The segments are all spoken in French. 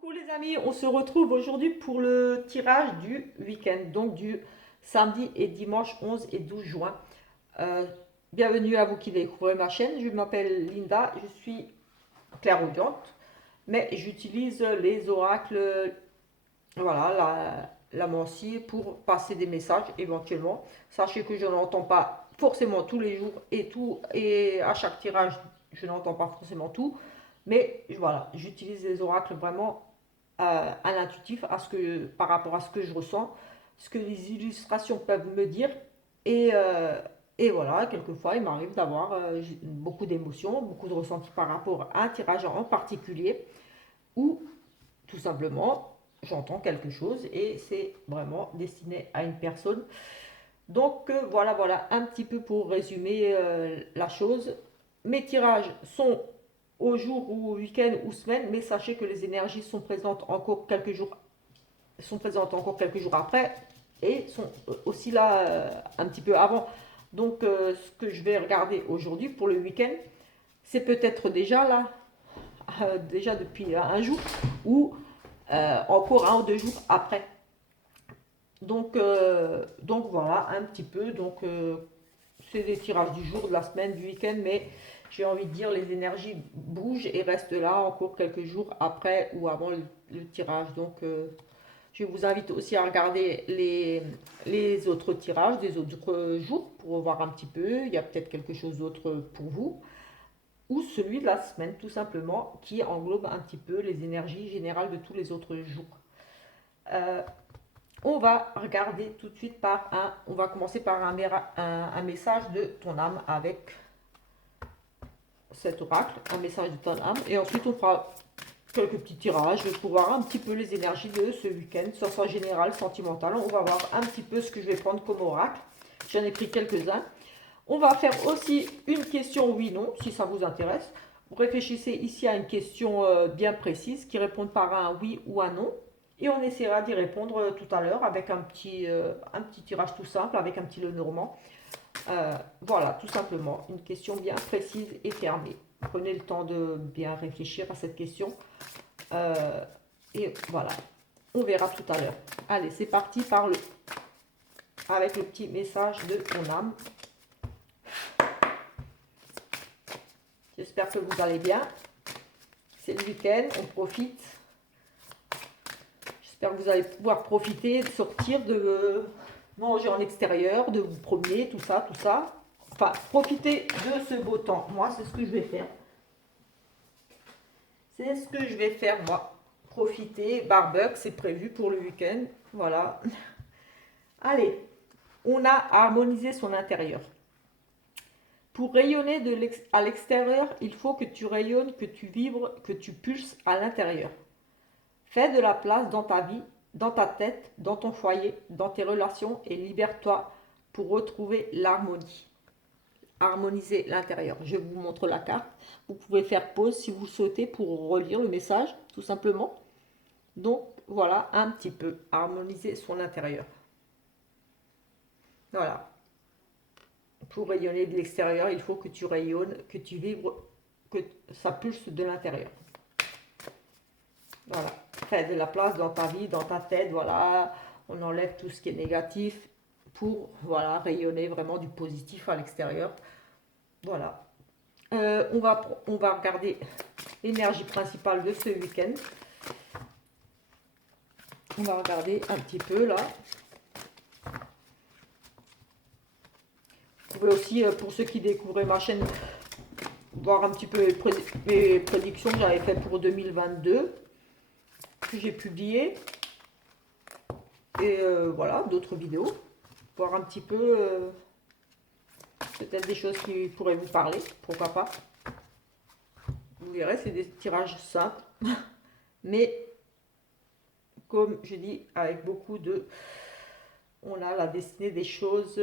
Coucou les amis, on se retrouve aujourd'hui pour le tirage du week-end, donc du samedi et dimanche 11 et 12 juin. Euh, Bienvenue à vous qui découvrez ma chaîne, je m'appelle Linda, je suis clairaudiente, mais j'utilise les oracles, voilà, la Mancie pour passer des messages éventuellement. Sachez que je n'entends pas forcément tous les jours et à chaque tirage, je n'entends pas forcément tout. Mais voilà, j'utilise les oracles vraiment à l'intuitif, par rapport à ce que je ressens, ce que les illustrations peuvent me dire. Et, euh, et voilà, quelquefois, il m'arrive d'avoir beaucoup d'émotions, beaucoup de ressentis par rapport à un tirage en particulier, ou tout simplement, j'entends quelque chose et c'est vraiment destiné à une personne. Donc voilà un petit peu pour résumer la chose. Mes tirages sont au jour ou au week-end ou semaine, mais sachez que les énergies sont présentes encore quelques jours après et sont aussi là un petit peu avant. Donc ce que je vais regarder aujourd'hui pour le week-end, c'est peut-être déjà là, déjà depuis un jour ou encore un ou deux jours après. Donc voilà un petit peu. C'est des tirages du jour, de la semaine, du week-end, mais j'ai envie de dire les énergies bougent et restent là encore quelques jours après ou avant le tirage. Je vous invite aussi à regarder les autres tirages des autres jours pour voir un petit peu. Il y a peut-être quelque chose d'autre pour vous. Ou celui de la semaine, tout simplement, qui englobe un petit peu les énergies générales de tous les autres jours. Euh, on va regarder tout de suite on va commencer par un message de ton âme avec cet oracle, un message de ton âme, et ensuite on fera quelques petits tirages pour voir un petit peu les énergies de ce week-end, soit soit général, sentimental. On va voir un petit peu ce que je vais prendre comme oracle. J'en ai pris quelques-uns. On va faire aussi une question oui-non, si ça vous intéresse. Vous réfléchissez ici à une question bien précise qui répond par un oui ou un non. Et on essaiera d'y répondre tout à l'heure avec un petit tirage tout simple, avec un petit Lenormand. Voilà, tout simplement, une question bien précise et fermée. Prenez le temps de bien réfléchir à cette question. Euh, et voilà, on verra tout à l'heure. Allez, c'est parti avec le petit message de ton âme. J'espère que vous allez bien. C'est le week-end, on profite. J'espère que vous allez pouvoir profiter de sortir, de manger en extérieur, de vous promener, tout ça, tout ça. Enfin, profiter de ce beau temps. Moi, c'est ce que je vais faire. C'est ce que je vais faire, moi. Profiter, barbecue, c'est prévu pour le week-end. Voilà. Allez, on a harmonisé son intérieur. Pour rayonner à l'extérieur, il faut que tu rayonnes, que tu vibres, que tu pulses à l'intérieur. Fais de la place dans ta vie, dans ta tête, dans ton foyer, dans tes relations et libère-toi pour retrouver l'harmonie. Harmoniser l'intérieur. Je vous montre la carte. Vous pouvez faire pause si vous le souhaitez pour relire le message, tout simplement. Donc voilà un petit peu harmoniser son intérieur. Voilà. Pour rayonner de l'extérieur, il faut que tu rayonnes, que tu vibres, que ça pulse de l'intérieur. Voilà. Fais de la place dans ta vie, dans ta tête. Voilà. On enlève tout ce qui est négatif pour voilà, rayonner vraiment du positif à l'extérieur. Voilà. On va regarder l'énergie principale de ce week-end. On va regarder un petit peu là. Vous pouvez aussi, pour ceux qui découvrent ma chaîne, voir un petit peu les prédictions que j'avais faites pour 2022, que j'ai publiées. Et voilà, d'autres vidéos. Voir un petit peu, peut-être des choses qui pourraient vous parler, pourquoi pas. Vous verrez, c'est des tirages simples. Mais, comme je dis, avec beaucoup de... On a la destinée des choses,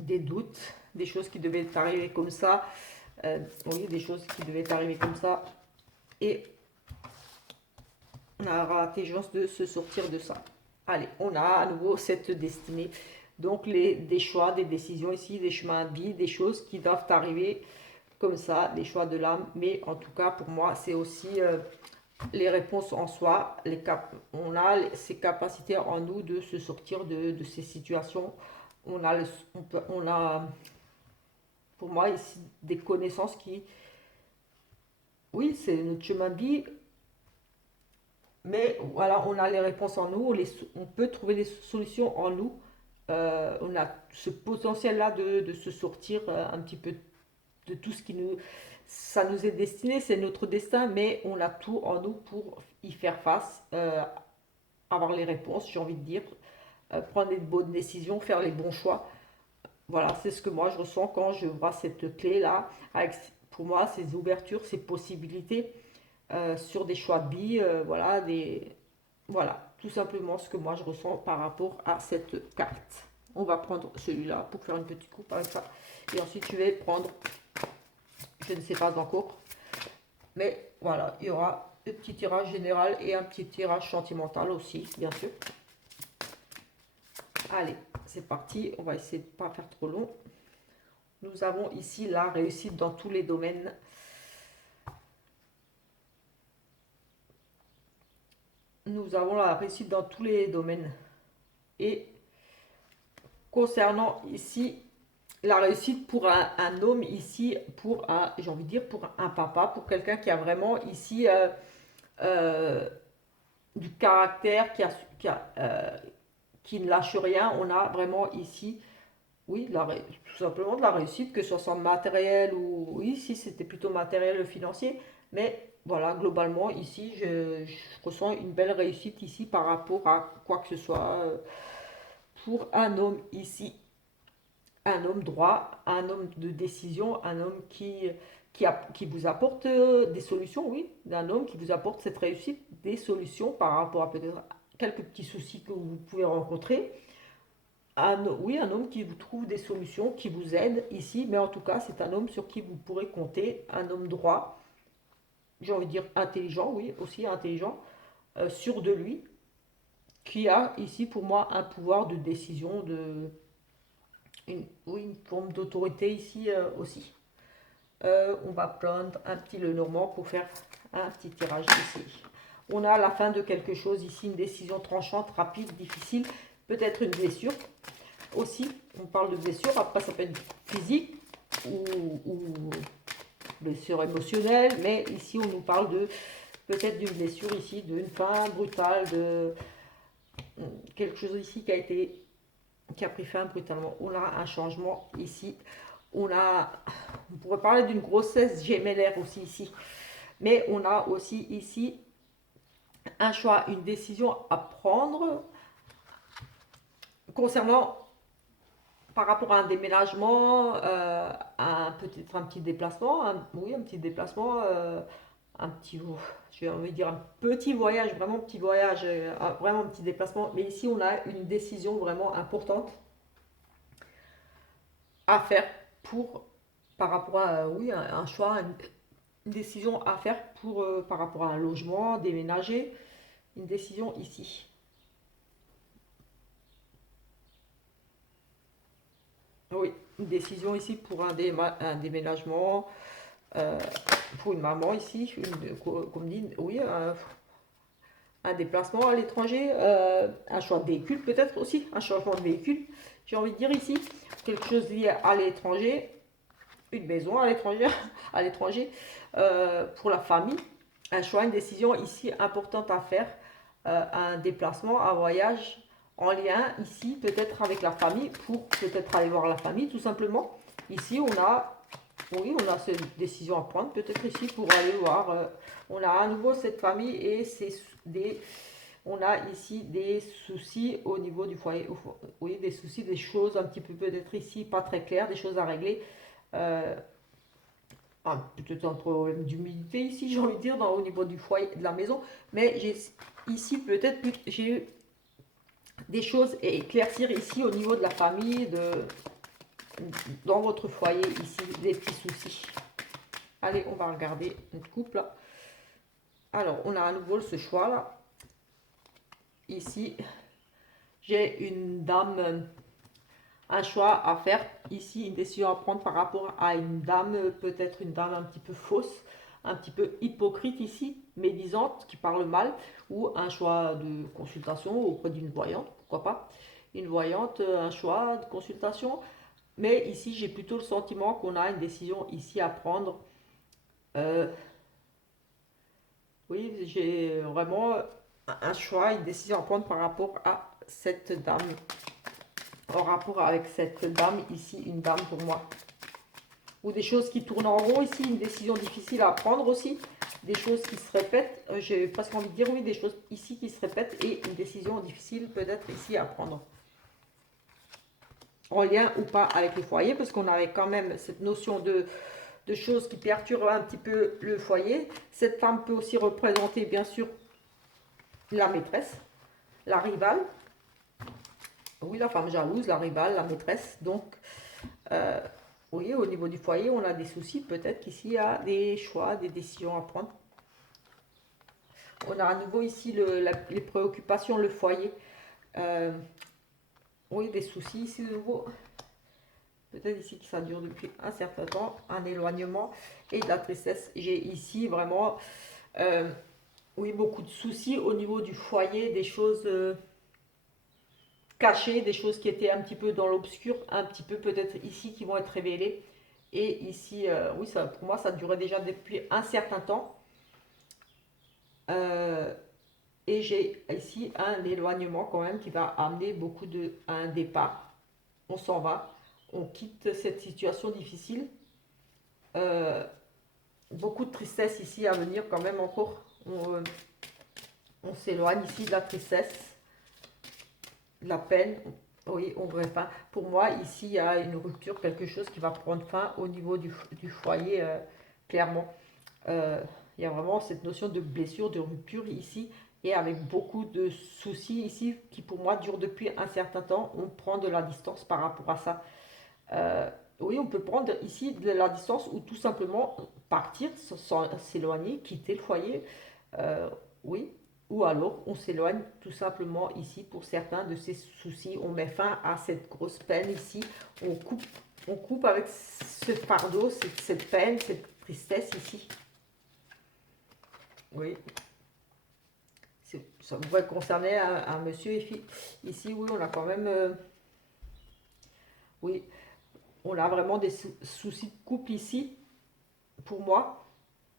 des doutes, des choses qui devaient arriver comme ça. Oui, des choses qui devaient arriver comme ça. Et on a l'intelligence de se sortir de ça. Allez, on a à nouveau cette destinée. Donc des choix, des décisions ici, des chemins de vie, des choses qui doivent arriver comme ça, des choix de l'âme. Mais en tout cas, pour moi, c'est aussi les réponses en soi, on a ces capacités en nous de se sortir de ces situations. On a, on a, pour moi, ici, des connaissances qui, oui, c'est notre chemin de vie, mais voilà, on a les réponses en nous, on peut trouver des solutions en nous. On a ce potentiel-là de se sortir un petit peu de tout ce qui nous, ça nous est destiné, c'est notre destin, mais on a tout en nous pour y faire face, avoir les réponses, j'ai envie de dire, prendre les bonnes décisions, faire les bons choix. Voilà, c'est ce que moi je ressens quand je vois cette clé-là, avec pour moi ces ouvertures, ces possibilités sur des choix de vie, voilà, tout simplement ce que moi je ressens par rapport à cette carte. On va prendre celui-là pour faire une petite coupe avec ça. Et ensuite je vais prendre, je ne sais pas encore, mais voilà, il y aura un petit tirage général et un petit tirage sentimental aussi, bien sûr. Allez, c'est parti, on va essayer de ne pas faire trop long. Nous avons ici la réussite dans tous les domaines. Nous avons la réussite dans tous les domaines. Et concernant ici la réussite pour un homme ici, pour un, j'ai envie de dire, pour un papa, pour quelqu'un qui a vraiment ici euh, du caractère, qui ne lâche rien. On a vraiment ici, oui, tout simplement de la réussite, que ce soit matériel ou, oui, si c'était plutôt matériel ou financier. Mais voilà, globalement, ici, je ressens une belle réussite ici par rapport à quoi que ce soit pour un homme ici. Un homme droit, un homme de décision, un homme qui vous apporte des solutions, oui, d'un homme qui vous apporte cette réussite, des solutions par rapport à peut-être quelques petits soucis que vous pouvez rencontrer. Oui, un homme qui vous trouve des solutions, qui vous aide ici, mais en tout cas, c'est un homme sur qui vous pourrez compter, un homme droit, j'ai envie de dire intelligent, oui, aussi intelligent, sûr de lui, qui a ici pour moi un pouvoir de décision, oui, une forme d'autorité ici aussi. On va prendre un petit Lenormand pour faire un petit tirage ici. On a la fin de quelque chose ici, une décision tranchante, rapide, difficile, peut-être une blessure. Aussi, on parle de blessure, après ça peut être physique ou blessure émotionnelle, mais ici on nous parle de peut-être d'une blessure ici, d'une fin brutale, de quelque chose ici qui a pris fin brutalement. On a un changement ici. On pourrait parler d'une grossesse gémellaire aussi ici. Mais on a aussi ici un choix, une décision à prendre concernant par rapport à un déménagement, peut-être un petit déplacement, oui, un petit déplacement, un petit, j'ai envie de dire un petit voyage, vraiment petit voyage, vraiment un petit déplacement. Mais ici, on a une décision vraiment importante à faire pour, par rapport à, oui, un choix, une décision à faire pour, par rapport à un logement, déménager, une décision ici. Oui, une décision ici pour un déménagement, euh, pour une maman ici, comme dit, oui, un déplacement à l'étranger, un choix de véhicule peut-être aussi, un changement de véhicule, j'ai envie de dire ici, quelque chose lié à l'étranger, une maison à l'étranger, à l'étranger, pour la famille, un choix, une décision ici importante à faire, un déplacement, un voyage en lien ici peut-être avec la famille, pour peut-être aller voir la famille tout simplement. Ici on a, oui, on a cette décision à prendre, peut-être ici pour aller voir, on a à nouveau cette famille et on a ici des soucis au niveau du foyer, oui, des soucis, des choses un petit peu peut-être ici pas très claires, des choses à régler. Euh, Peut-être un problème d'humidité ici, j'ai envie de dire, au niveau du foyer, de la maison. Mais ici, peut-être, j'ai des choses à éclaircir ici au niveau de la famille, dans votre foyer, ici, des petits soucis. Allez, on va regarder notre couple. Alors, on a à nouveau ce choix-là. Ici, j'ai une dame, un choix à faire. Ici, une décision à prendre par rapport à une dame, peut-être une dame un petit peu fausse, un petit peu hypocrite ici, médisante, qui parle mal, ou un choix de consultation auprès d'une voyante, pourquoi pas. Une voyante, un choix de consultation. Mais ici, j'ai plutôt le sentiment qu'on a une décision ici à prendre. Euh, oui, j'ai vraiment un choix, une décision à prendre par rapport à cette dame. En rapport avec cette dame ici, une dame pour moi. Ou des choses qui tournent en rond ici, une décision difficile à prendre aussi. Des choses qui se répètent, j'ai presque envie de dire oui, des choses ici qui se répètent et une décision difficile peut-être ici à prendre. En lien ou pas avec le foyer, parce qu'on avait quand même cette notion de choses qui perturbent un petit peu le foyer. Cette femme peut aussi représenter bien sûr la maîtresse, la rivale. Oui, la femme jalouse, la rivale, la maîtresse. Donc, oui, au niveau du foyer, on a des soucis. Peut-être qu'ici, il y a des choix, des décisions à prendre. On a à nouveau ici les préoccupations, le foyer. Oui, des soucis ici de nouveau. Peut-être ici que ça dure depuis un certain temps, un éloignement et de la tristesse. J'ai ici vraiment, oui, beaucoup de soucis au niveau du foyer, des choses cachées, des choses qui étaient un petit peu dans l'obscur, un petit peu peut-être ici qui vont être révélées. Et ici, oui, ça, pour moi, ça durait déjà depuis un certain temps. Euh, et j'ai ici un éloignement quand même qui va amener beaucoup à un départ. On s'en va, on quitte cette situation difficile. Euh, Beaucoup de tristesse ici à venir quand même encore. On s'éloigne ici de la tristesse, de la peine. Oui, on aurait faim. Pour moi, ici, il y a une rupture, quelque chose qui va prendre fin au niveau du foyer, clairement. Il y a vraiment cette notion de blessure, de rupture ici, et avec beaucoup de soucis ici, qui pour moi durent depuis un certain temps. On prend de la distance par rapport à ça. Euh, oui, on peut prendre ici de la distance ou tout simplement partir, s'éloigner, quitter le foyer. Euh, oui, ou alors on s'éloigne tout simplement ici pour certains de ces soucis. On met fin à cette grosse peine ici. On coupe avec ce fardeau, cette peine, cette tristesse ici. Oui, ça pourrait concerner un monsieur et fille. Ici, oui, on a quand même, oui, on a vraiment des soucis de couple ici, pour moi.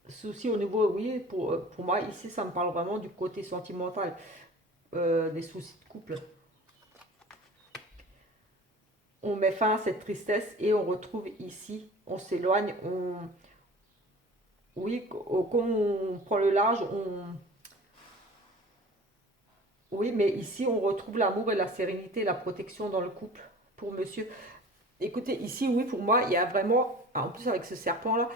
Soucis au niveau, oui, pour moi, ici, ça me parle vraiment du côté sentimental, des soucis de couple. On met fin à cette tristesse et on retrouve ici, on s'éloigne, oui, comme on prend le large, oui, mais ici, on retrouve l'amour et la sérénité, la protection dans le couple pour monsieur. Écoutez, ici, oui, pour moi, il y a vraiment, en plus avec ce serpent-là,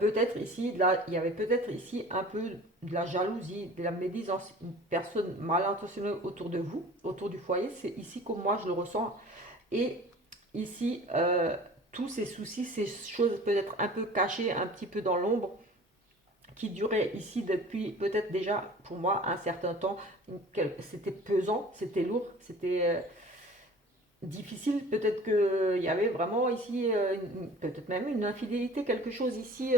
peut-être ici, là, il y avait peut-être ici un peu de la jalousie, de la médisance, une personne mal intentionnée autour de vous, autour du foyer. C'est ici comme moi je le ressens. Et ici, tous ces soucis, ces choses peut-être un peu cachées, un petit peu dans l'ombre, qui duraient ici depuis peut-être déjà pour moi un certain temps. C'était pesant, c'était lourd, c'était difficile. Peut-être qu'il y avait vraiment ici, peut-être même une infidélité, quelque chose ici,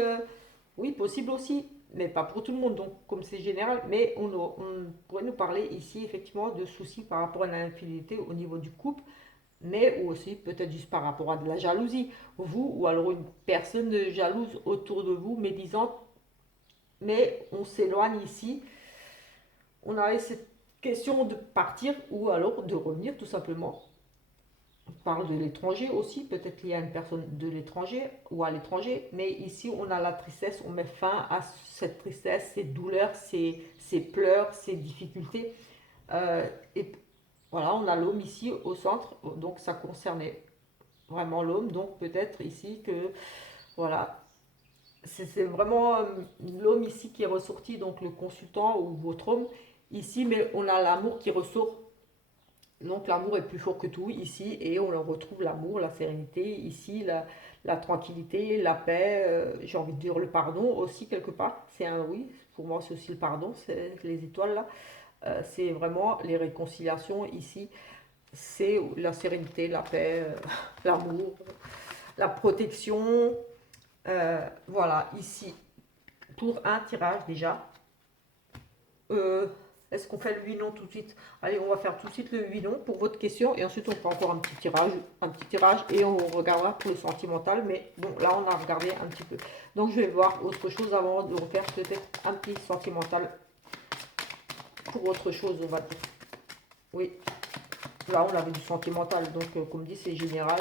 oui, possible aussi, mais pas pour tout le monde, donc comme c'est général. Mais on pourrait nous parler ici effectivement de soucis par rapport à l'infidélité au niveau du couple, mais aussi peut-être juste par rapport à de la jalousie. Vous, ou alors une personne jalouse autour de vous, médisante, mais on s'éloigne ici. On a cette question de partir ou alors de revenir tout simplement. On parle de l'étranger aussi, peut-être qu'il y a une personne de l'étranger ou à l'étranger, mais ici on a la tristesse, on met fin à cette tristesse, ces douleurs, ces pleurs, ces difficultés. Et voilà, on a l'homme ici au centre, donc ça concernait vraiment l'homme, donc peut-être ici que, voilà, c'est vraiment l'homme ici qui est ressorti, donc le consultant ou votre homme ici, mais on a l'amour qui ressort. Donc l'amour est plus fort que tout ici et on retrouve l'amour, la sérénité ici, la tranquillité, la paix, j'ai envie de dire le pardon aussi quelque part. C'est un oui, pour moi c'est aussi le pardon, c'est les étoiles là. C'est vraiment les réconciliations ici, c'est la sérénité, la paix, l'amour, la protection. Voilà, ici, pour un tirage déjà. Est-ce qu'on fait le oui non tout de suite? Allez, on va faire tout de suite le oui non pour votre question et ensuite on fera encore un petit tirage et on regardera pour le sentimental. Mais bon, là on a regardé un petit peu. Donc je vais voir autre chose avant de refaire peut-être un petit sentimental pour autre chose, on va dire. Oui, là on avait du sentimental, donc comme dit c'est général.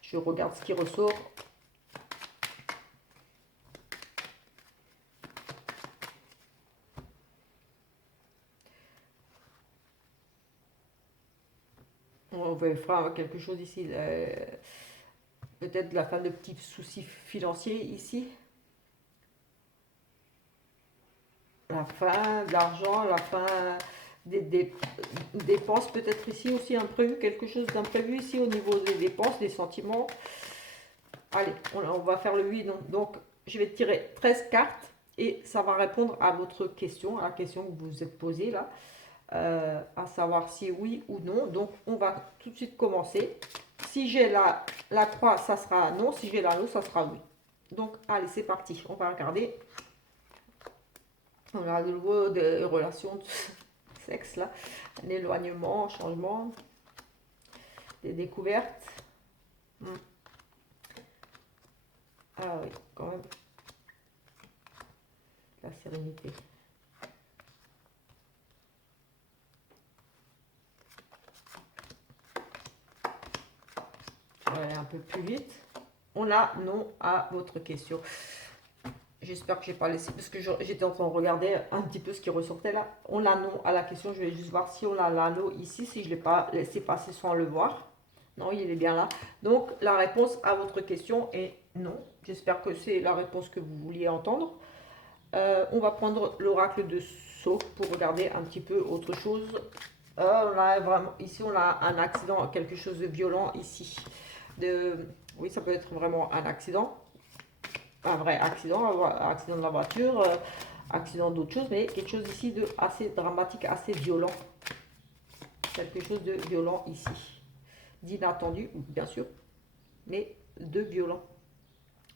Je regarde ce qui ressort. On va faire quelque chose ici. Peut-être la fin de petits soucis financiers ici. La fin de l'argent, la fin des dépenses, peut-être ici aussi imprévu, quelque chose d'imprévu ici au niveau des dépenses, des sentiments. Allez, on va faire le oui, non. Donc, je vais tirer 13 cartes et ça va répondre à votre question, à la question que vous vous êtes posée là, à savoir si oui ou non. Donc, on va tout de suite commencer. Si j'ai la croix, ça sera non. Si j'ai l'anneau, ça sera oui. Donc, allez, c'est parti. On va regarder. On a de nouveau des relations de sexe là. Un éloignement, un changement, des découvertes. Ah oui, quand même. La sérénité. On va aller un peu plus vite. On a non à votre question. J'espère que je n'ai pas laissé, parce que j'étais en train de regarder un petit peu ce qui ressortait là. On a non à la question, je vais juste voir si on a l'anneau ici, si je ne l'ai pas laissé passer sans le voir. Non, il est bien là. Donc, la réponse à votre question est non. J'espère que c'est la réponse que vous vouliez entendre. On va prendre l'oracle de Sceaux pour regarder un petit peu autre chose. Ici, on a un accident, quelque chose de violent ici. Oui, ça peut être vraiment un accident. Un vrai accident, accident de la voiture, accident d'autre chose, mais quelque chose ici de assez dramatique, assez violent. Quelque chose de violent ici. D'inattendu, bien sûr, mais de violent.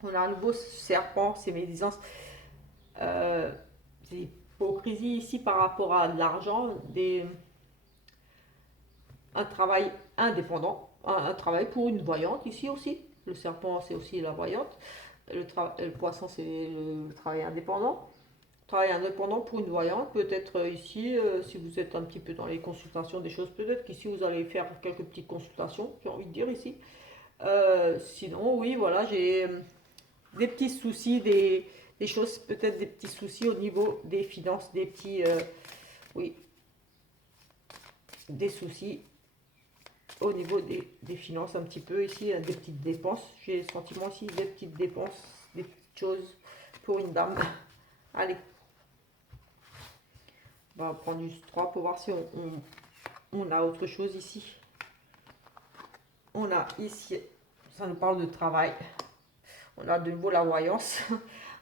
On a un nouveau serpent, c'est médisance. Des hypocrisies ici par rapport à l'argent, un travail indépendant, un travail pour une voyante ici aussi. Le serpent, c'est aussi la voyante. Le poisson, c'est le travail indépendant. Travail indépendant pour une voyante, peut-être ici, si vous êtes un petit peu dans les consultations des choses, peut-être qu'ici vous allez faire quelques petites consultations, j'ai envie de dire ici. Sinon, oui, voilà, j'ai des petits soucis, des choses, peut-être des petits soucis au niveau des finances, des petits, oui, des soucis au niveau des finances un petit peu ici, des petites dépenses. J'ai le sentiment ici des petites dépenses, des petites choses pour une dame. Allez, on va prendre juste 3 pour voir si on a autre chose ici. On a ici, ça nous parle de travail. On a de nouveau la voyance.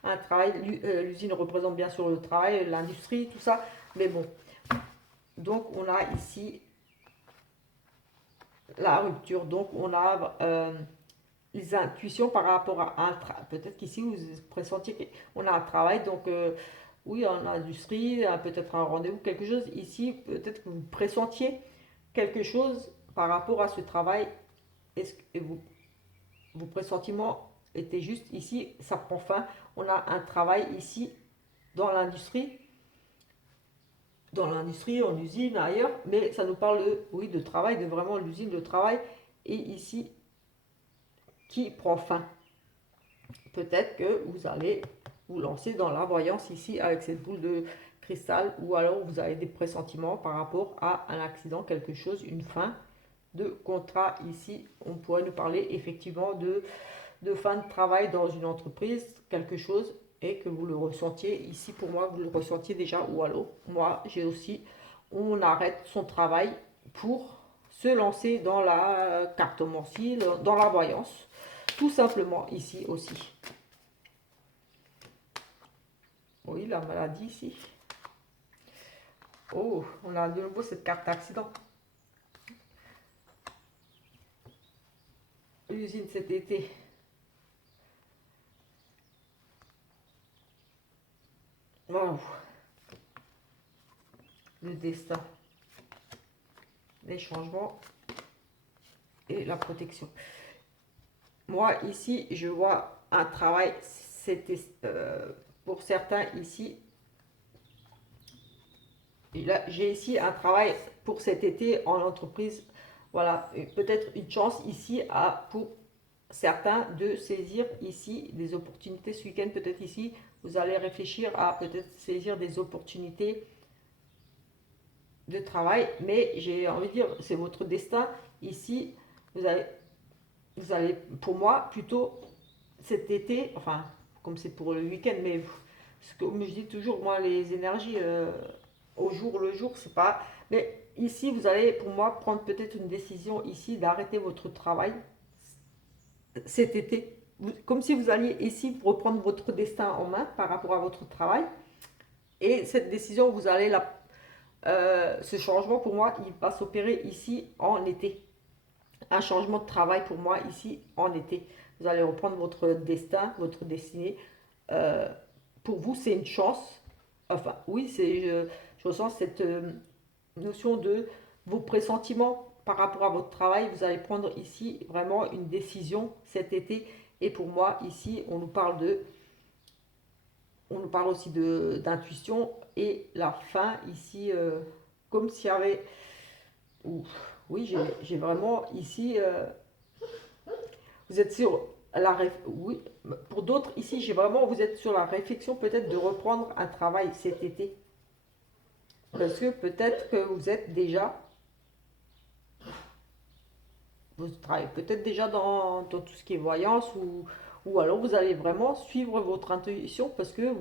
Un travail, l'usine représente bien sûr le travail, l'industrie, tout ça. Mais bon, donc on a ici la rupture. Donc on a les intuitions par rapport à un travail. Peut-être qu'ici vous pressentiez qu'on a un travail, donc oui, en industrie, peut-être un rendez-vous, quelque chose. Ici, peut-être que vous pressentiez quelque chose par rapport à ce travail. Est-ce que vos pressentiments étaient juste ici, ça prend fin. On a un travail ici dans l'industrie, en usine, ailleurs, mais ça nous parle, oui, de travail, de vraiment l'usine de travail. Et ici, qui prend fin. Peut-être que vous allez vous lancer dans la voyance ici avec cette boule de cristal, ou alors vous avez des pressentiments par rapport à un accident, quelque chose, une fin de contrat ici. On pourrait nous parler effectivement de fin de travail dans une entreprise, quelque chose, et que vous le ressentiez. Ici, pour moi, vous le ressentiez déjà, ou alors, moi, j'ai aussi, on arrête son travail pour se lancer dans la cartomancie, dans la voyance, tout simplement, ici aussi. Oui, la maladie ici. Oh, on a de nouveau cette carte accident. L'usine cet été. Waouh. Le destin, les changements et la protection. Moi, ici, je vois un travail, c'était pour certains ici. Et là, j'ai ici un travail pour cet été en entreprise. Voilà, peut-être une chance ici pour certains de saisir ici des opportunités ce week-end. Peut-être ici, vous allez réfléchir à peut-être saisir des opportunités de travail. Mais j'ai envie de dire, c'est votre destin. Ici, vous allez, pour moi, plutôt cet été, enfin, comme c'est pour le week-end, mais comme je dis toujours, moi, les énergies au jour le jour, c'est pas. Mais ici, vous allez, pour moi, prendre peut-être une décision ici d'arrêter votre travail cet été. Comme si vous alliez ici reprendre votre destin en main par rapport à votre travail. Et cette décision, ce changement, pour moi, il va s'opérer ici en été. Un changement de travail pour moi ici en été. Vous allez reprendre votre destin, votre destinée. Euh, pour vous, c'est une chance. Enfin, oui, je ressens cette notion de vos pressentiments par rapport à votre travail. Vous allez prendre ici vraiment une décision cet été. Et pour moi, ici, on nous parle aussi d'intuition et la fin ici, comme s'il y avait. Ouf, oui, j'ai vraiment ici. Vous êtes sur oui, pour d'autres ici, vous êtes sur la réflexion peut-être de reprendre un travail cet été. Parce que peut-être que vous travaillez peut-être déjà dans tout ce qui est voyance ou alors vous allez vraiment suivre votre intuition parce que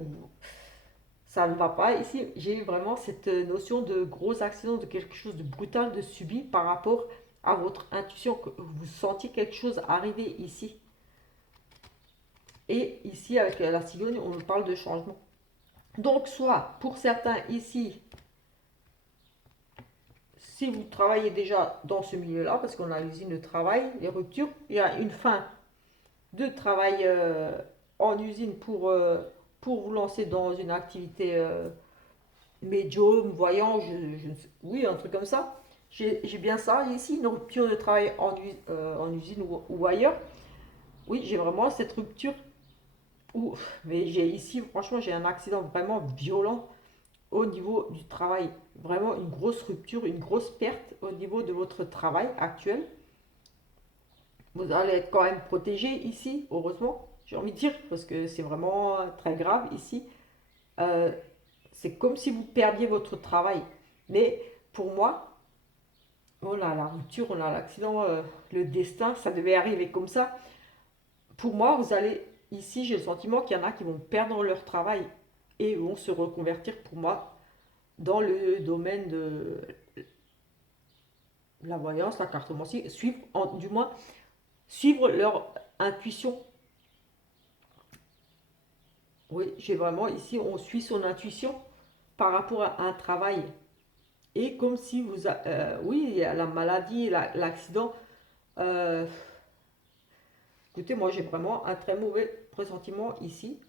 ça ne va pas. Ici, j'ai vraiment cette notion de gros accident, de quelque chose de brutal, de subi par rapport à votre intuition, que vous sentiez quelque chose arriver ici. Et ici, avec la cigogne, on nous parle de changement. Donc, soit pour certains ici, si vous travaillez déjà dans ce milieu-là, parce qu'on a l'usine de travail, les ruptures, il y a une fin de travail en usine pour vous lancer dans une activité médium, voyant, oui, un truc comme ça. J'ai bien ça. Ici, une rupture de travail en usine ou ailleurs. Oui, j'ai vraiment cette rupture. Mais franchement, j'ai un accident vraiment violent au niveau du travail. Vraiment une grosse rupture, une grosse perte au niveau de votre travail actuel. Vous allez être quand même protégé ici, heureusement, j'ai envie de dire, parce que c'est vraiment très grave ici. Euh, c'est comme si vous perdiez votre travail. Mais pour moi, on a la rupture, on a l'accident, le destin, ça devait arriver comme ça. Pour moi, ici, j'ai le sentiment qu'il y en a qui vont perdre leur travail et vont se reconvertir, pour moi, dans le domaine de la voyance, la cartomancie, du moins, suivre leur intuition. Oui, j'ai vraiment, ici, on suit son intuition par rapport à un travail. Et comme si oui, il y a la maladie, l'accident. Euh, Écoutez, moi, j'ai vraiment un très mauvais pressentiment ici.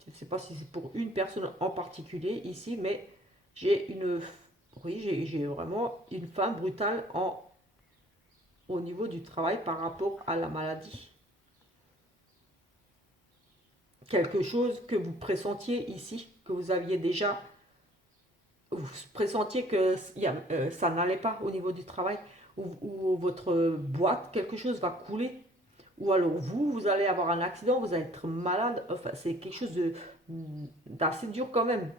Je ne sais pas si c'est pour une personne en particulier ici, mais j'ai une, oui, j'ai vraiment une fin brutale au niveau du travail par rapport à la maladie. Quelque chose que vous pressentiez ici, que vous aviez déjà, vous pressentiez que ça n'allait pas au niveau du travail, ou votre boîte, quelque chose va couler, ou alors vous allez avoir un accident, vous allez être malade, enfin c'est quelque chose d'assez dur quand même.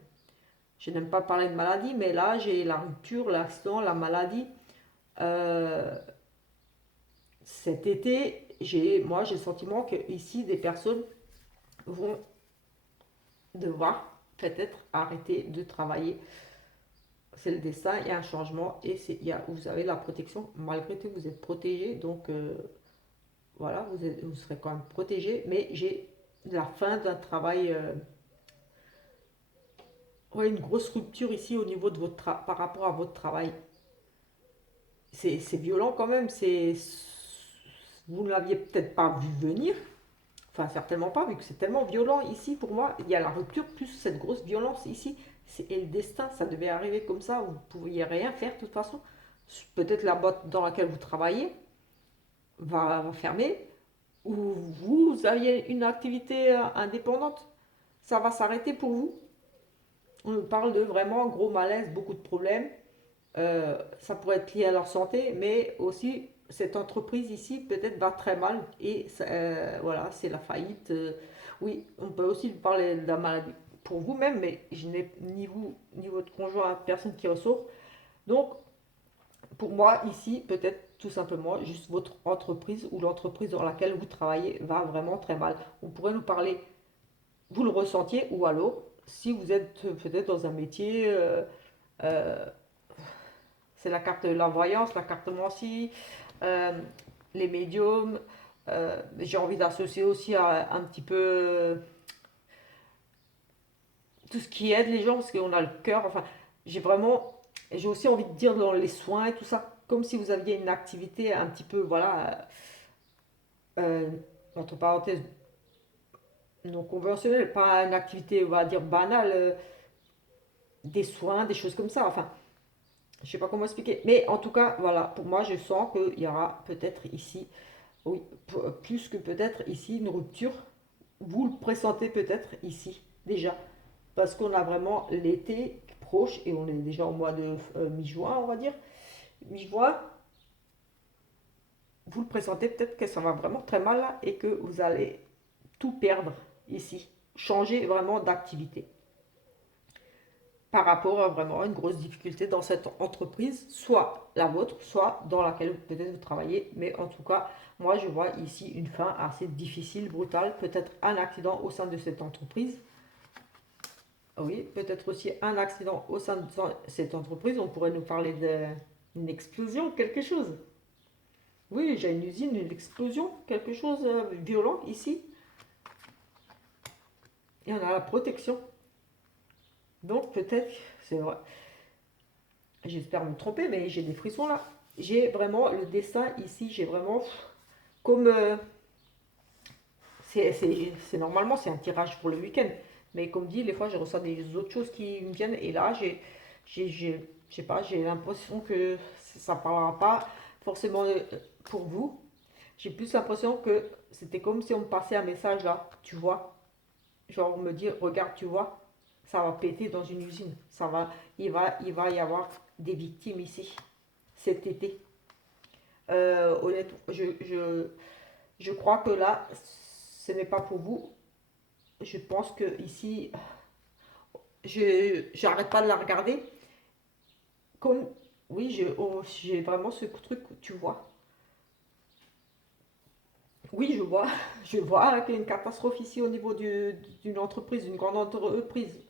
Je n'aime pas parler de maladie, mais là j'ai la rupture, l'accident, la maladie. Euh, Cet été, moi j'ai le sentiment que ici des personnes vont devoir peut-être arrêter de travailler. C'est le destin, il y a un changement et vous avez la protection. Malgré tout, vous êtes protégé, donc voilà, vous serez quand même protégé. Mais j'ai la fin d'un travail, ouais, une grosse rupture ici au niveau de par rapport à votre travail. C'est violent quand même. Vous ne l'aviez peut-être pas vu venir, Enfin, certainement pas, vu que c'est tellement violent ici pour moi. Il y a la rupture plus cette grosse violence ici. Et le destin, ça devait arriver comme ça. Vous ne pouviez rien faire de toute façon. Peut-être la boîte dans laquelle vous travaillez va fermer. Ou vous aviez une activité indépendante. Ça va s'arrêter pour vous. On parle de vraiment gros malaise, beaucoup de problèmes. Ça pourrait être lié à leur santé, mais aussi cette entreprise ici peut-être va très mal et voilà, c'est la faillite. Oui, on peut aussi parler de la maladie pour vous-même, mais je n'ai ni vous ni votre conjoint, personne qui ressort. Donc, pour moi, ici, peut-être tout simplement juste votre entreprise ou l'entreprise dans laquelle vous travaillez va vraiment très mal. On pourrait nous parler, vous le ressentiez, ou alors, si vous êtes peut-être dans un métier euh, c'est la carte de la voyance, la carte cartomancie, euh, les médiums. J'ai envie d'associer aussi à un petit peu tout ce qui aide les gens, parce qu'on a le cœur. Enfin, j'ai aussi envie de dire dans les soins et tout ça, comme si vous aviez une activité un petit peu, voilà, euh, entre parenthèses, non conventionnelle, pas une activité, on va dire, banale, des soins, des choses comme ça. Enfin, je sais pas comment expliquer. Mais en tout cas, voilà, pour moi, je sens qu'il y aura peut-être ici, oui, plus que peut-être ici, une rupture. Vous le pressentez peut-être ici, déjà. Parce qu'on a vraiment l'été proche et on est déjà au mois de mi-juin, on va dire. Mi-juin, vous le pressentez peut-être que ça va vraiment très mal là et que vous allez tout perdre ici. Changer vraiment d'activité par rapport à vraiment une grosse difficulté dans cette entreprise, soit la vôtre, soit dans laquelle peut-être vous travaillez. Mais en tout cas, moi je vois ici une fin assez difficile, brutale, peut-être un accident au sein de cette entreprise. Oui, peut-être aussi un accident au sein de cette entreprise. On pourrait nous parler d'une explosion, quelque chose. Oui, j'ai une usine, une explosion, quelque chose de violent ici. Et on a la protection. Donc peut-être, c'est vrai, j'espère me tromper, mais j'ai des frissons là. J'ai vraiment le dessin ici, j'ai vraiment comme normalement c'est un tirage pour le week-end, mais comme dit, des fois je reçois des autres choses qui me viennent et là je sais pas, j'ai l'impression que ça parlera pas forcément pour vous. J'ai plus l'impression que c'était comme si on me passait un message là, tu vois, genre me dire regarde, tu vois, ça va péter dans une usine, il va y avoir des victimes ici cet été. Honnêtement, je crois que là, ce n'est pas pour vous. Je pense que ici, je j'arrête pas de la regarder. Comme, oui, j'ai vraiment ce truc, tu vois. Oui, je vois, je vois qu'il y a une catastrophe ici au niveau d'une entreprise, d'une grande entreprise.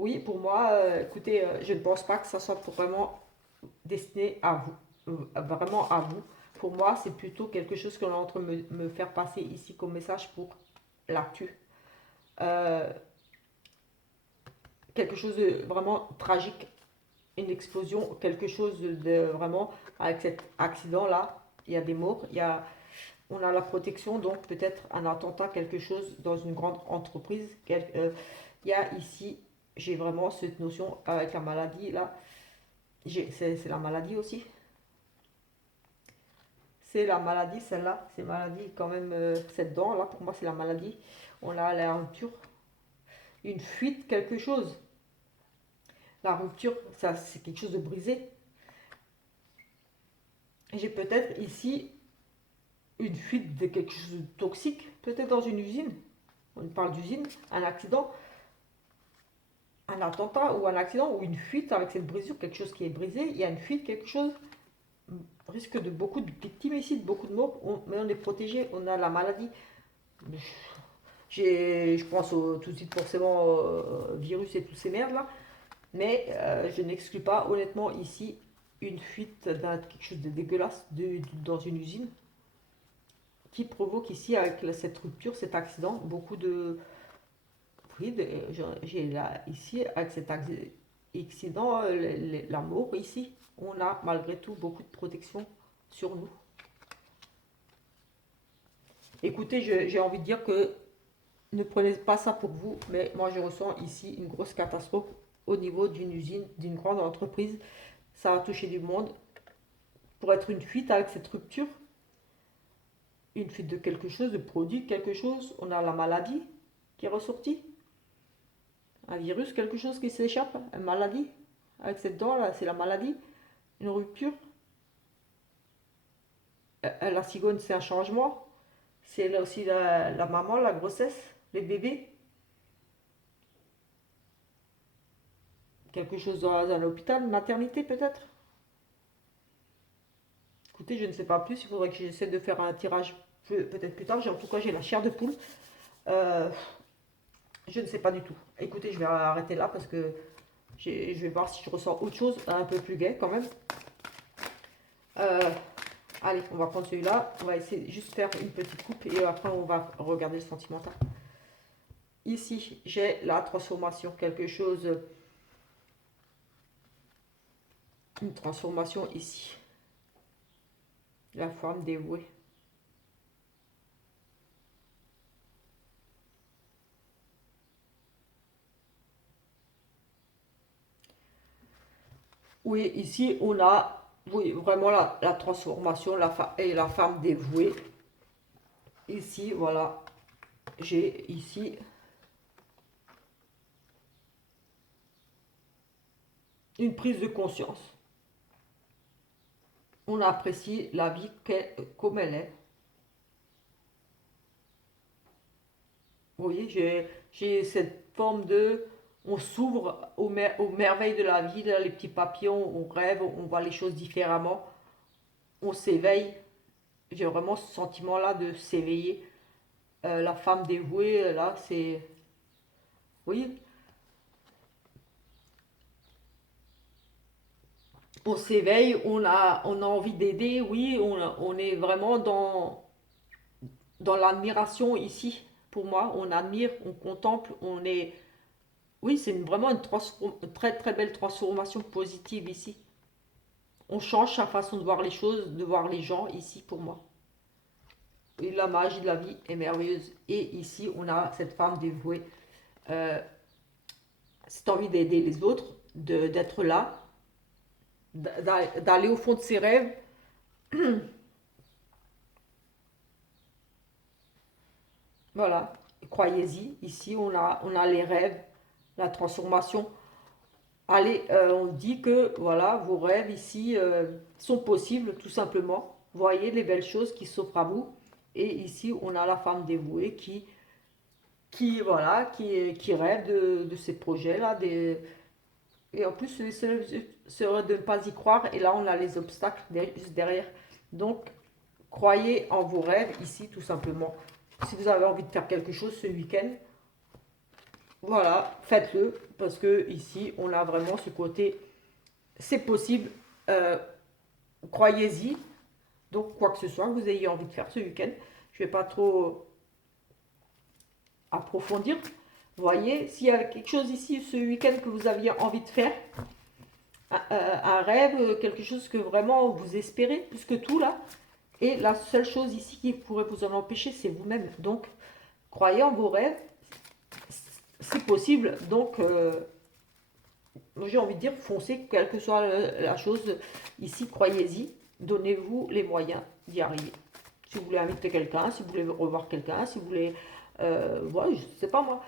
Oui, pour moi, écoutez, je ne pense pas que ça soit vraiment destiné à vous, vraiment à vous. Pour moi, c'est plutôt quelque chose qu'on est en train de me faire passer ici comme message pour l'actu. Euh, Quelque chose de vraiment tragique, une explosion, quelque chose de vraiment, avec cet accident-là, il y a des morts, on a la protection, donc peut-être un attentat, quelque chose dans une grande entreprise. Il y a ici, j'ai vraiment cette notion avec la maladie, là, c'est la maladie aussi. C'est la maladie, celle-là, c'est maladie quand même, cette dent, là, pour moi, c'est la maladie. On a la rupture, une fuite, quelque chose. La rupture, ça, c'est quelque chose de brisé. J'ai peut-être ici une fuite de quelque chose de toxique, peut-être dans une usine. On parle d'usine, un accident, un attentat ou un accident ou une fuite avec cette brisure, quelque chose qui est brisé. Il y a une fuite, quelque chose risque de beaucoup de victimes ici, de beaucoup de morts, mais on est protégé, on a la maladie. Je pense tout de suite forcément virus et toutes ces merdes là, mais je n'exclus pas honnêtement ici une fuite d'un quelque chose de dégueulasse dans une usine qui provoque ici avec cette rupture, cet accident, beaucoup de... Oui, j'ai là ici avec cet accident, la mort ici, on a malgré tout beaucoup de protection sur nous. Écoutez, j'ai envie de dire que ne prenez pas ça pour vous, mais moi je ressens ici une grosse catastrophe au niveau d'une usine, d'une grande entreprise. Ça a touché du monde. Pour être une fuite avec cette rupture, une fuite de quelque chose, de produit, quelque chose, on a la maladie qui est ressortie, un virus, quelque chose qui s'échappe, une maladie. Avec cette dent là, c'est la maladie, une rupture. La cigogne, c'est un changement. C'est là aussi la maman, la grossesse, les bébés. Quelque chose dans un hôpital, une maternité peut-être. Écoutez, je ne sais pas plus, il faudrait que j'essaie de faire un tirage peut-être plus tard. En tout cas, j'ai la chair de poule. Euh, je ne sais pas du tout. Écoutez, je vais arrêter là parce que je vais voir si je ressens autre chose, un peu plus gai quand même. Euh, allez, on va prendre celui-là. On va essayer de juste faire une petite coupe et après on va regarder le sentimental. Ici, j'ai la transformation, quelque chose, une transformation ici. La femme dévouée. Oui, ici, on a oui, vraiment la transformation et la femme dévouée. Ici, voilà, j'ai ici une prise de conscience. On apprécie la vie comme elle est. Vous voyez, j'ai cette forme de... On s'ouvre aux merveilles de la vie, là, les petits papillons, on rêve, on voit les choses différemment, on s'éveille. J'ai vraiment ce sentiment-là de s'éveiller. La femme dévouée, là, c'est... Oui, on s'éveille, on a envie d'aider, oui, on est vraiment dans l'admiration ici. Pour moi, on admire, on contemple, on est... Oui, c'est vraiment une très très belle transformation positive ici. On change sa façon de voir les choses, de voir les gens ici pour moi. Et la magie de la vie est merveilleuse. Et ici, on a cette femme dévouée, euh, cette envie d'aider les autres, d'être là, d'aller au fond de ses rêves. Voilà, croyez-y, ici on a les rêves, la transformation. Allez, on dit que voilà, vos rêves ici sont possibles tout simplement. Voyez les belles choses qui s'offrent à vous. Et ici on a la femme dévouée voilà, qui rêve de ces projets-là. Et en plus, serait de ne pas y croire. Et là on a les obstacles juste derrière. Donc, croyez en vos rêves ici tout simplement. Si vous avez envie de faire quelque chose ce week-end, voilà, faites-le, parce que ici, on a vraiment ce côté, c'est possible, euh, croyez-y. Donc, quoi que ce soit que vous ayez envie de faire ce week-end, je ne vais pas trop approfondir. Voyez, s'il y a quelque chose ici ce week-end que vous aviez envie de faire, un rêve, quelque chose que vraiment vous espérez, plus que tout là, et la seule chose ici qui pourrait vous en empêcher, c'est vous-même. Donc, croyez en vos rêves, c'est possible. Donc, j'ai envie de dire, foncez, quelle que soit la chose ici, croyez-y, donnez-vous les moyens d'y arriver. Si vous voulez inviter quelqu'un, si vous voulez revoir quelqu'un, si vous voulez, voilà, je ne sais pas moi.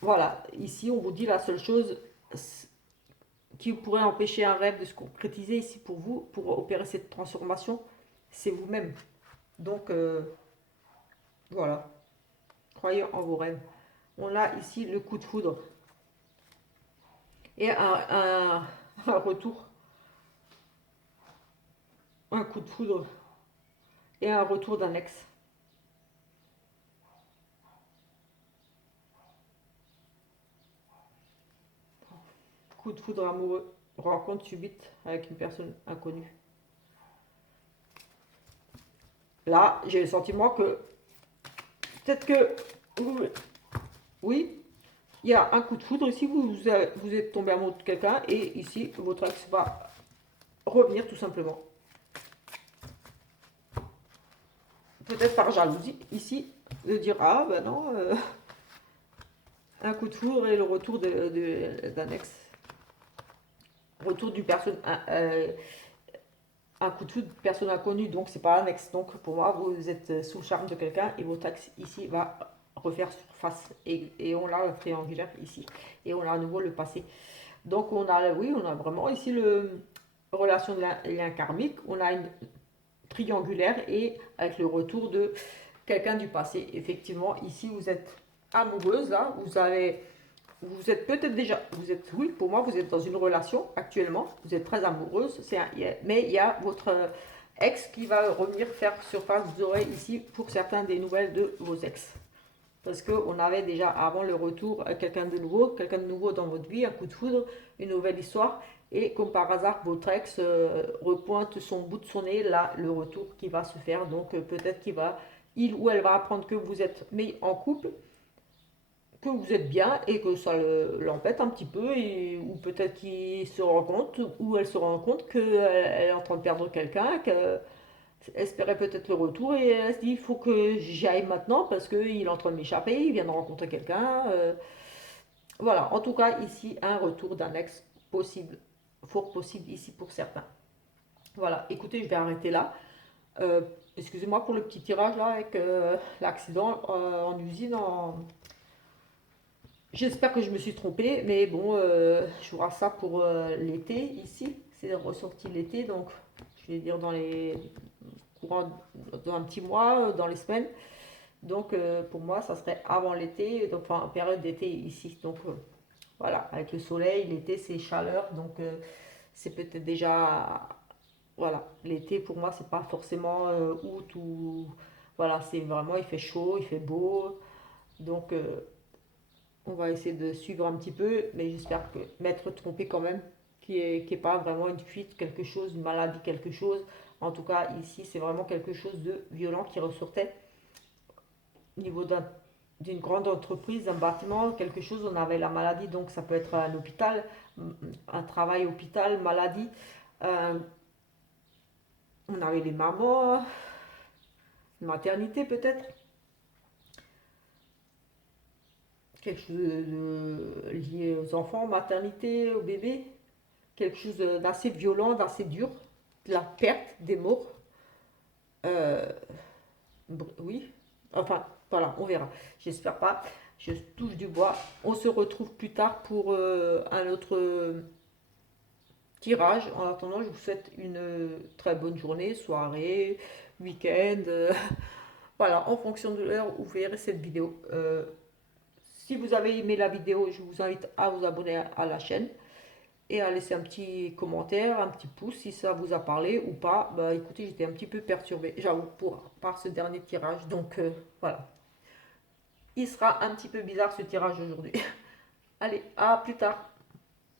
Voilà, ici on vous dit la seule chose qui pourrait empêcher un rêve de se concrétiser ici pour vous, pour opérer cette transformation, c'est vous-même. Donc voilà, croyez en vos rêves. On a ici le coup de foudre et un retour, un coup de foudre et un retour d'un ex. Coup de foudre amoureux, rencontre subite avec une personne inconnue. Là, j'ai le sentiment que peut-être que oui, il y a un coup de foudre ici, vous êtes tombé amoureux de quelqu'un et ici, votre ex va revenir tout simplement. peut-être par jalousie ici, de dire ah ben non, un coup de foudre et le retour d'un ex, retour du personne, un coup de foudre de personne inconnue, donc c'est pas un ex. Donc pour moi, vous êtes sous le charme de quelqu'un et votre ex ici va refaire surface et on a le triangulaire ici et on a à nouveau le passé. Donc on a, oui, on a vraiment ici le relation de lien karmique, on a une triangulaire et avec le retour de quelqu'un du passé. Effectivement, ici vous êtes amoureuse, là, vous êtes peut-être déjà, oui, pour moi, vous êtes dans une relation actuellement, vous êtes très amoureuse, mais il y a votre ex qui va revenir faire surface, vous aurez ici pour certains des nouvelles de vos ex. Parce qu'on avait déjà avant le retour quelqu'un de nouveau dans votre vie, un coup de foudre, une nouvelle histoire. Et comme par hasard, votre ex repointe son bout de son nez, là, le retour qui va se faire. Donc peut-être il ou elle va apprendre que vous êtes mis en couple, que vous êtes bien et que ça l'embête un petit peu. Ou peut-être qu'il se rend compte, ou elle se rend compte qu'elle est en train de perdre quelqu'un, qu'elle espérait peut-être le retour et elle se dit il faut que j'y aille maintenant parce qu'il est en train de m'échapper, il vient de rencontrer quelqu'un. Voilà, en tout cas ici un retour d'un ex possible, fort possible ici pour certains. Voilà, écoutez, je vais arrêter là. Euh, Excusez-moi pour le petit tirage là avec l'accident en usine. J'espère que je me suis trompée, mais bon, je vous ça pour l'été ici. C'est ressorti l'été, donc je vais dire dans un petit mois, dans les semaines. Donc pour moi, ça serait avant l'été, donc enfin en période d'été ici. Donc voilà, avec le soleil, l'été c'est chaleur, donc c'est peut-être déjà voilà. L'été pour moi c'est pas forcément août ou voilà, c'est vraiment il fait chaud, il fait beau, donc on va essayer de suivre un petit peu, mais j'espère que m'être trompé quand même, qui est pas vraiment une fuite, quelque chose, une maladie, quelque chose. En tout cas ici c'est vraiment quelque chose de violent qui ressortait au niveau d'une grande entreprise, un bâtiment, quelque chose, on avait la maladie, donc ça peut être un hôpital, un travail hôpital, maladie. Euh, on avait les mamans, une maternité peut-être, quelque chose lié aux enfants, maternité, aux bébés, quelque chose d'assez violent, d'assez dur, de la perte, des morts. Euh, oui, enfin voilà, on verra. J'espère pas. Je touche du bois. On se retrouve plus tard pour un autre tirage. En attendant, je vous souhaite une très bonne journée, soirée, week-end. Voilà, en fonction de l'heure où vous verrez cette vidéo. Si vous avez aimé la vidéo, je vous invite à vous abonner à la chaîne et à laisser un petit commentaire, un petit pouce si ça vous a parlé ou pas. Bah écoutez, j'étais un petit peu perturbée, j'avoue, par ce dernier tirage. Donc voilà. Il sera un petit peu bizarre ce tirage aujourd'hui. Allez, à plus tard.